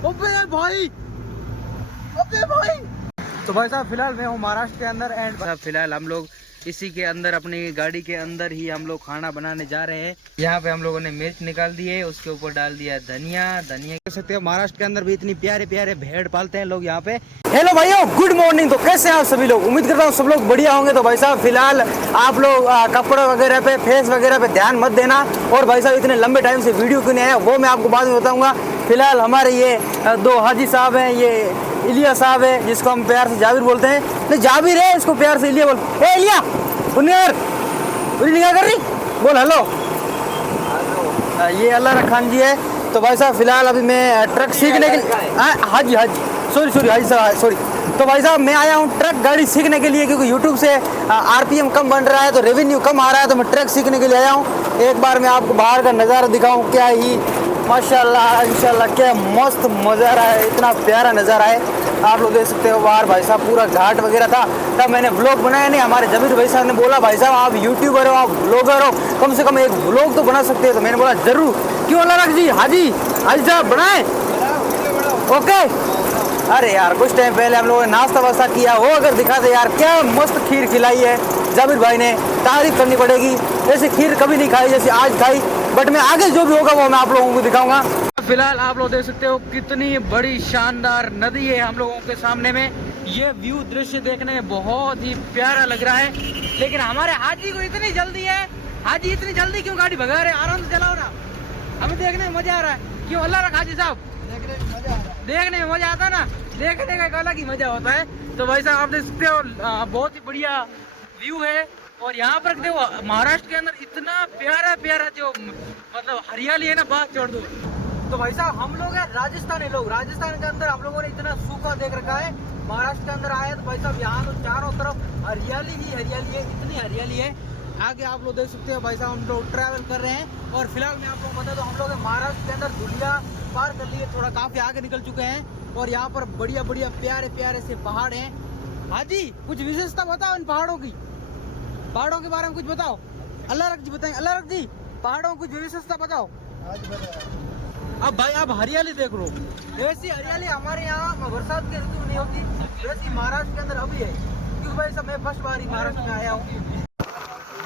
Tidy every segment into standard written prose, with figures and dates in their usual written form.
अबे भाई, अबे भाई। तो भाई साहब फिलहाल मैं हूँ महाराष्ट्र के अंदर एंड फिलहाल हम लोग इसी के अंदर अपनी गाड़ी के अंदर ही हम लोग खाना बनाने जा रहे हैं। यहाँ पे हम लोगों ने मिर्च निकाल दी है, उसके ऊपर डाल दिया धनिया। देख सकते हो महाराष्ट्र के अंदर भी इतनी प्यारे प्यारे भेड़ पालते हैं लोग यहाँ पे। हेलो भाइयों, गुड मॉर्निंग। तो कैसे हैं आप सभी लोग? उम्मीद करता हूँ सब लोग बढ़िया होंगे। तो भाई साहब फिलहाल आप लोग कपड़े वगैरह पे, फेस वगैरह पे ध्यान मत देना। और भाई साहब इतने लंबे टाइम से वीडियो क्यों नहीं आया वो मैं आपको बाद में बताऊंगा। फिलहाल हमारे ये दो हाजी साहब हैं, ये इलिया साहब है जिसको हम प्यार से जाबिर बोलते हैं। नहीं जाबिर है, इसको प्यार से इलिया बोल। ए इलिया पुनियर क्या कर रही? बोल हेलो। ये अल्लाह खान जी है। तो भाई साहब फिलहाल अभी मैं ट्रक सीखने के लिए हाजी सॉरी हाजी साहब सॉरी। तो भाई साहब मैं आया हूँ ट्रक गाड़ी सीखने के लिए, क्योंकि यूट्यूब से आरपीएम कम बन रहा है तो रेवेन्यू कम आ रहा है। तो मैं ट्रक सीखने के लिए आया हूँ। एक बार मैं आपको बाहर का नज़ारा दिखाऊँ। क्या ही माशाल्लाह इंशाल्लाह क्या मस्त नज़ारा है, इतना प्यारा नज़ारा है। आप लोग देख सकते हो बाहर भाई साहब पूरा घाट वगैरह था। तब मैंने व्लॉग बनाया नहीं। हमारे जमीर भाई साहब ने बोला भाई साहब आप यूट्यूबर हो, आप व्लॉगर हो, कम से कम एक व्लॉग तो बना सकते हो। तो मैंने बोला जरूर, क्यों अल्लाह रख जी हाजी साहब बनाए। ओके। अरे यार कुछ टाइम पहले हम लोगों ने नाश्ता वास्ता किया, वो अगर दिखा दे यार क्या मस्त खीर खिलाई है जाबिर भाई ने, तारीफ करनी पड़ेगी। ऐसी खीर कभी नहीं खाई जैसे आज खाई। बट मैं आगे जो भी होगा वो मैं आप लोगों को दिखाऊंगा। फिलहाल आप लोग देख सकते हो कितनी बड़ी शानदार नदी है हम लोगों के सामने में। ये व्यू दृश्य देखने में बहुत ही प्यारा लग रहा है। लेकिन हमारे हाजी को इतनी जल्दी है। हाजी इतनी जल्दी क्यों गाड़ी भगा रहे? आराम से चलाओ ना, हमें देखने में मजा आ रहा है। क्यों अल्लाह रख हाजी साहब? देखने में मजा आ रहा है। देखने में मजा आता है ना, देखने का एक अलग ही मजा होता है। तो भाई साहब आप देख सकते हो बहुत ही बढ़िया व्यू है। और यहाँ पर देखो महाराष्ट्र के अंदर इतना प्यारा प्यारा जो मतलब हरियाली है ना, बात छोड़ दो। तो भाई साहब हम लोग हैं राजस्थानी लोग। राजस्थान के अंदर हम लोगों ने इतना सूखा देख रखा है। महाराष्ट्र के अंदर आए तो भाई साहब यहाँ तो चारों तरफ हरियाली ही हरियाली है, इतनी हरियाली है। आगे आप लोग देख सकते हो भाई साहब हम लोग ट्रैवल कर रहे हैं। और फिलहाल मैं आप लोगों को बता दूं हम लोग महाराष्ट्र के अंदर धुलिया पार कर लिए, थोड़ा काफी आगे निकल चुके हैं। और यहाँ पर बढ़िया बढ़िया प्यारे प्यारे से पहाड़ हैं। हाजी कुछ विशेषता बताओ इन पहाड़ों की, पहाड़ों के बारे में कुछ बताओ। अल्लाह रख जी बताएं, अल्लाह रख जी पहाड़ों की कुछ विशेषता बताओ। अब भाई आप हरियाली देख लो, ऐसी हरियाली हमारे यहाँ बरसात के ऋतु नहीं होती, वैसी महाराष्ट्र के अंदर अभी है। क्योंकि भाई साहब मैं फर्स्ट बार ही महाराष्ट्र में आया हूँ।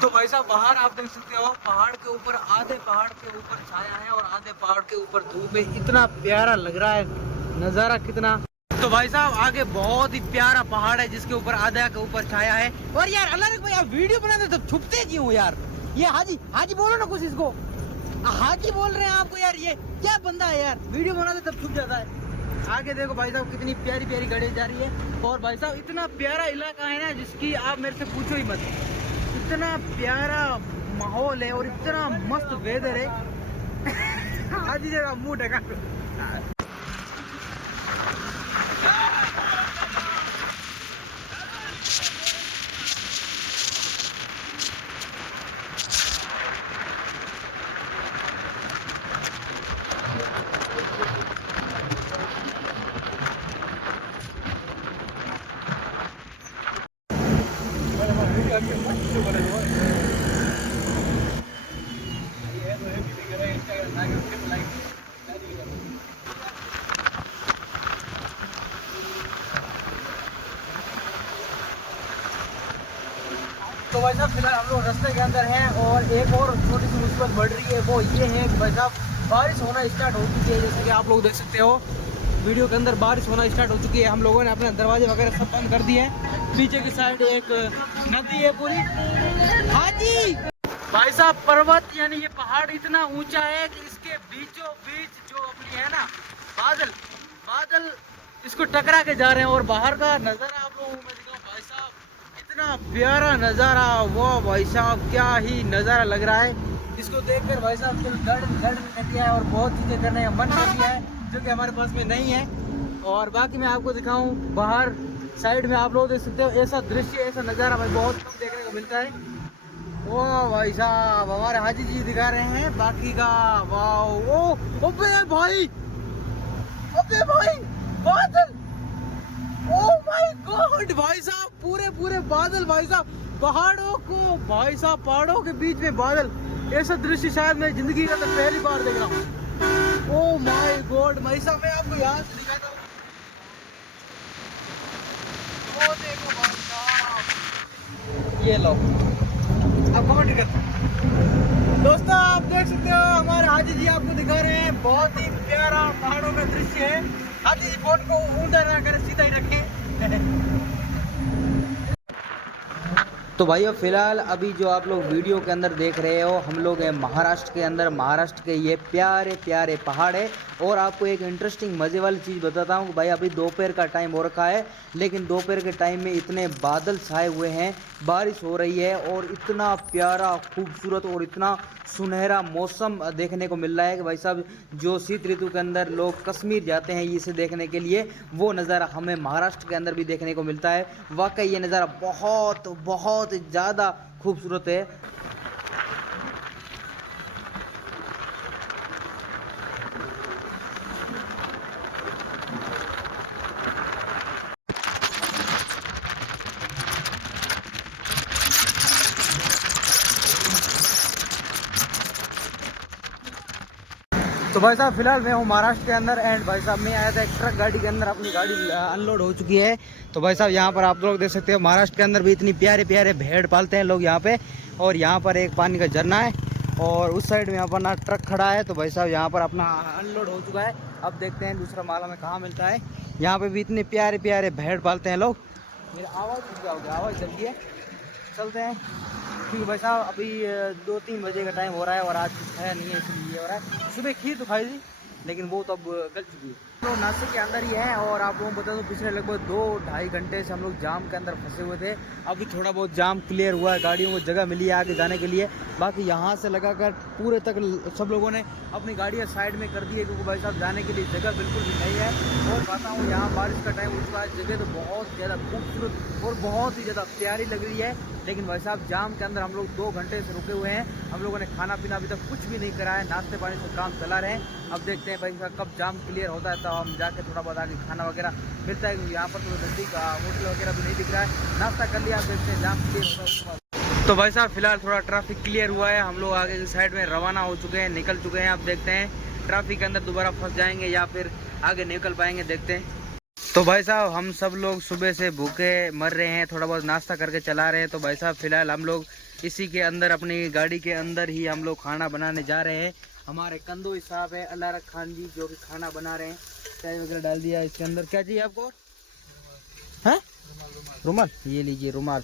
तो भाई साहब बाहर आप देख सकते हो पहाड़ के ऊपर, आधे पहाड़ के ऊपर छाया है और आधे पहाड़ के ऊपर धूप है। इतना प्यारा लग रहा है नज़ारा कितना। तो भाई साहब आगे बहुत ही प्यारा पहाड़ है जिसके ऊपर आधा के ऊपर छाया है। और यार अल्लाह रख भाई आप वीडियो बनाते तो छुपते क्यों यार? ये हाजी बोलो ना कुछ इसको। हाजी बोल रहे हैं आपको यार, ये क्या बंदा है यार, वीडियो बनाते तब छुप जाता है। आगे देखो भाई साहब कितनी प्यारी प्यारी गाड़ी जा रही है। और भाई साहब इतना प्यारा इलाका है ना जिसकी आप मेरे से पूछो ही मत। इतना प्यारा माहौल है और इतना मस्त वेदर है। हाजी जरा मुंह ढका। तो भाई साहब फिलहाल हम लोग रास्ते के अंदर हैं और एक और छोटी सी मुसीबत बढ़ रही है, वो ये है कि भाई साहब बारिश होना स्टार्ट हो चुकी है। जैसे कि आप लोग देख सकते हो वीडियो के अंदर बारिश होना स्टार्ट हो चुकी है। हम लोगों ने अपने दरवाजे वगैरह सब बंद कर दिए हैं। पीछे की साइड एक नदी है पूरी। हाजी भाई साहब पर्वत यानी ये पहाड़ इतना ऊंचा है कि इसके बीचों बीच जो अपनी है ना बादल इसको टकरा के जा रहे हैं। और बाहर का नज़ारा आप लोगों को दिखाऊं भाई साहब, इतना प्यारा नज़ारा, वो भाई साहब क्या ही नज़ारा लग रहा है। इसको देखकर भाई साहब दिल धड़ किया है और बहुत चीज़ें करने का मन कर दिया है जो कि हमारे पास में नहीं है। और बाकी मैं आपको दिखाऊं बाहर साइड में आप लोग देख सकते हो ऐसा दृश्य, ऐसा नज़ारा भाई बहुत कम देखने को मिलता है। वो भाई साहब हमारे हाजी जी दिखा रहे हैं बाकी का। वाह ओ भाई बादल, ओ माय गॉड भाई साहब पूरे बादल भाई साहब पहाड़ों को, भाई साहब पहाड़ों के बीच में बादल, ऐसा दृश्य शायद मैं जिंदगी के अंदर पहली बार देख रहा हूँ। ओ माय गॉड भाई साहब, मैं आपको यहाँ से दिखाता हूँ। ओ देखो भाई साहब, ये लो, आप कमेंट कर दोस्तों, आप देख सकते हो हमारे हाजी जी आपको दिखा रहे हैं। बहुत ही प्यारा पहाड़ों का दृश्य है। हाजी जी फोन को ऊंधा ना करें, सीधा ही रखें। तो भाइयों फिलहाल अभी जो आप लोग वीडियो के अंदर देख रहे हो, हम लोग हैं महाराष्ट्र के अंदर। महाराष्ट्र के ये प्यारे प्यारे पहाड़ है। और आपको एक इंटरेस्टिंग मज़े वाली चीज़ बताता हूँ कि भाई अभी दोपहर का टाइम हो रखा है, लेकिन दोपहर के टाइम में इतने बादल छाए हुए हैं, बारिश हो रही है और इतना प्यारा खूबसूरत और इतना सुनहरा मौसम देखने को मिल रहा है कि भाई साहब जो शीत ऋतु के अंदर लोग कश्मीर जाते हैं इसे देखने के लिए, वो नज़ारा हमें महाराष्ट्र के अंदर भी देखने को मिलता है। वाकई ये नज़ारा बहुत बहुत ज़्यादा खूबसूरत है। तो भाई साहब फिलहाल मैं हूँ महाराष्ट्र के अंदर एंड भाई साहब मैं आया था एक ट्रक गाड़ी के अंदर, अपनी गाड़ी अनलोड हो चुकी है। तो भाई साहब यहाँ पर आप लोग देख सकते हो महाराष्ट्र के अंदर भी इतनी प्यारे प्यारे भेड़ पालते हैं लोग यहाँ पे। और यहाँ पर एक पानी का झरना है और उस साइड में अपना ट्रक खड़ा है। तो भाई साहब यहाँ पर अपना अनलोड हो चुका है। अब देखते हैं दूसरा माल हमें कहाँ मिलता है। यहाँ पर भी इतने प्यारे प्यारे भेड़ पालते हैं लोग। मेरी आवाज़ क्या हो गया, आवाज़ जल्दी है, चलते हैं क्योंकि भाई साहब अभी 2-3 बजे का टाइम हो रहा है और आज कुछ है नहीं है, इसलिए हो रहा है। सुबह खीर तो खाई थी लेकिन वो तो अब गल चुकी है। तो नासिक के अंदर ही है और आप लोगों को बता दूं पिछले लगभग 2-2.5 घंटे से हम लोग जाम के अंदर फंसे हुए थे। अभी थोड़ा बहुत जाम क्लियर हुआ है, गाड़ियों को जगह मिली है आगे जाने के लिए। बाकी यहाँ से लगाकर पूरे तक सब लोगों ने अपनी गाड़ियाँ साइड में कर दी है क्योंकि भाई साहब जाने के लिए जगह बिल्कुल भी नहीं है। और बताता हूँ यहाँ बारिश का टाइम हो चुका है, जगह तो बहुत ज़्यादा खूबसूरत और बहुत ही ज़्यादा प्यारी लग रही है। लेकिन भाई साहब जाम के अंदर हम लोग 2 घंटे से रुके हुए हैं। हम लोगों ने खाना पीना अभी तक कुछ भी नहीं करा है, नाश्ते पानी से काम चला रहे हैं। अब देखते हैं भाई साहब कब जाम क्लियर होता है तब हम जाके थोड़ा बहुत आगे खाना वगैरह मिलता है क्योंकि यहाँ पर तो नज़दीक होटल वगैरह भी नहीं दिख रहा है। नाश्ता कर लिया, आप देखते हैं जाम क्लियर होता है उसके बाद। तो भाई साहब फिलहाल थोड़ा ट्रैफिक क्लियर हुआ है, हम लोग आगे की साइड में रवाना हो चुके हैं, निकल चुके हैं। आप देखते हैं ट्रैफिक के अंदर दोबारा फंस जाएंगे या फिर आगे निकल पाएंगे, देखते हैं। तो भाई साहब हम सब लोग सुबह से भूखे मर रहे हैं, थोड़ा बहुत नाश्ता करके चला रहे हैं। तो भाई साहब फिलहाल हम लोग इसी के अंदर अपनी गाड़ी के अंदर ही हम लोग खाना बनाने जा रहे हैं। हमारे कंदोई साहब है अल्लाह खान जी जो कि खाना बना रहे हैं, चाय वगैरह डाल दिया है इसके अंदर। क्या चाहिए आपको? हैं रुमाल, ये लीजिए रुमाल।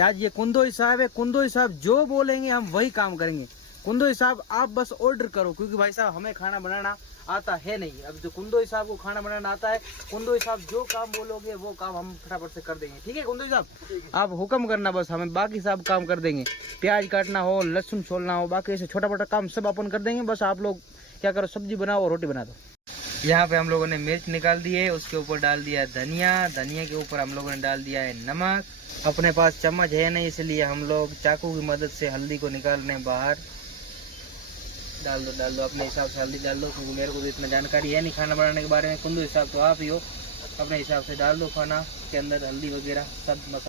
आज ये कुंदोई साहब है, कुंदोई साहब जो बोलेंगे हम वही काम करेंगे। कुंदोई साहब आप बस ऑर्डर करो क्योंकि भाई साहब हमें खाना बनाना आता है नहीं। अब जो कुंदोई साहब को खाना बनाना आता है, कुंदोई साहब जो काम बोलोगे वो काम हम फटाफट से कर देंगे। ठीक है कुंदोई साहब, आप हुक्म करना बस, हमें बाकी सब काम कर देंगे। प्याज काटना हो, लहसुन छोलना हो, बाकी ऐसे छोटा मोटा काम सब अपन कर देंगे। बस आप लोग क्या करो, सब्जी बनाओ और रोटी बना दो। यहाँ पे हम लोगों ने मिर्च निकाल दी है, उसके ऊपर डाल दिया धनिया, धनिया के ऊपर हम लोगों ने डाल दिया है नमक। अपने पास चम्मच है नहीं इसलिए हम लोग चाकू की मदद से हल्दी को निकाल रहे हैं बाहर। डाल दो अपने हिसाब से हल्दी डाल दो क्योंकि मेरे को तो इतना जानकारी है नहीं खाना बनाने के बारे में। कुंदू हिसाब तो आप ही हो, अपने हिसाब से डाल दो खाना के अंदर हल्दी वगैरह सब मसाला।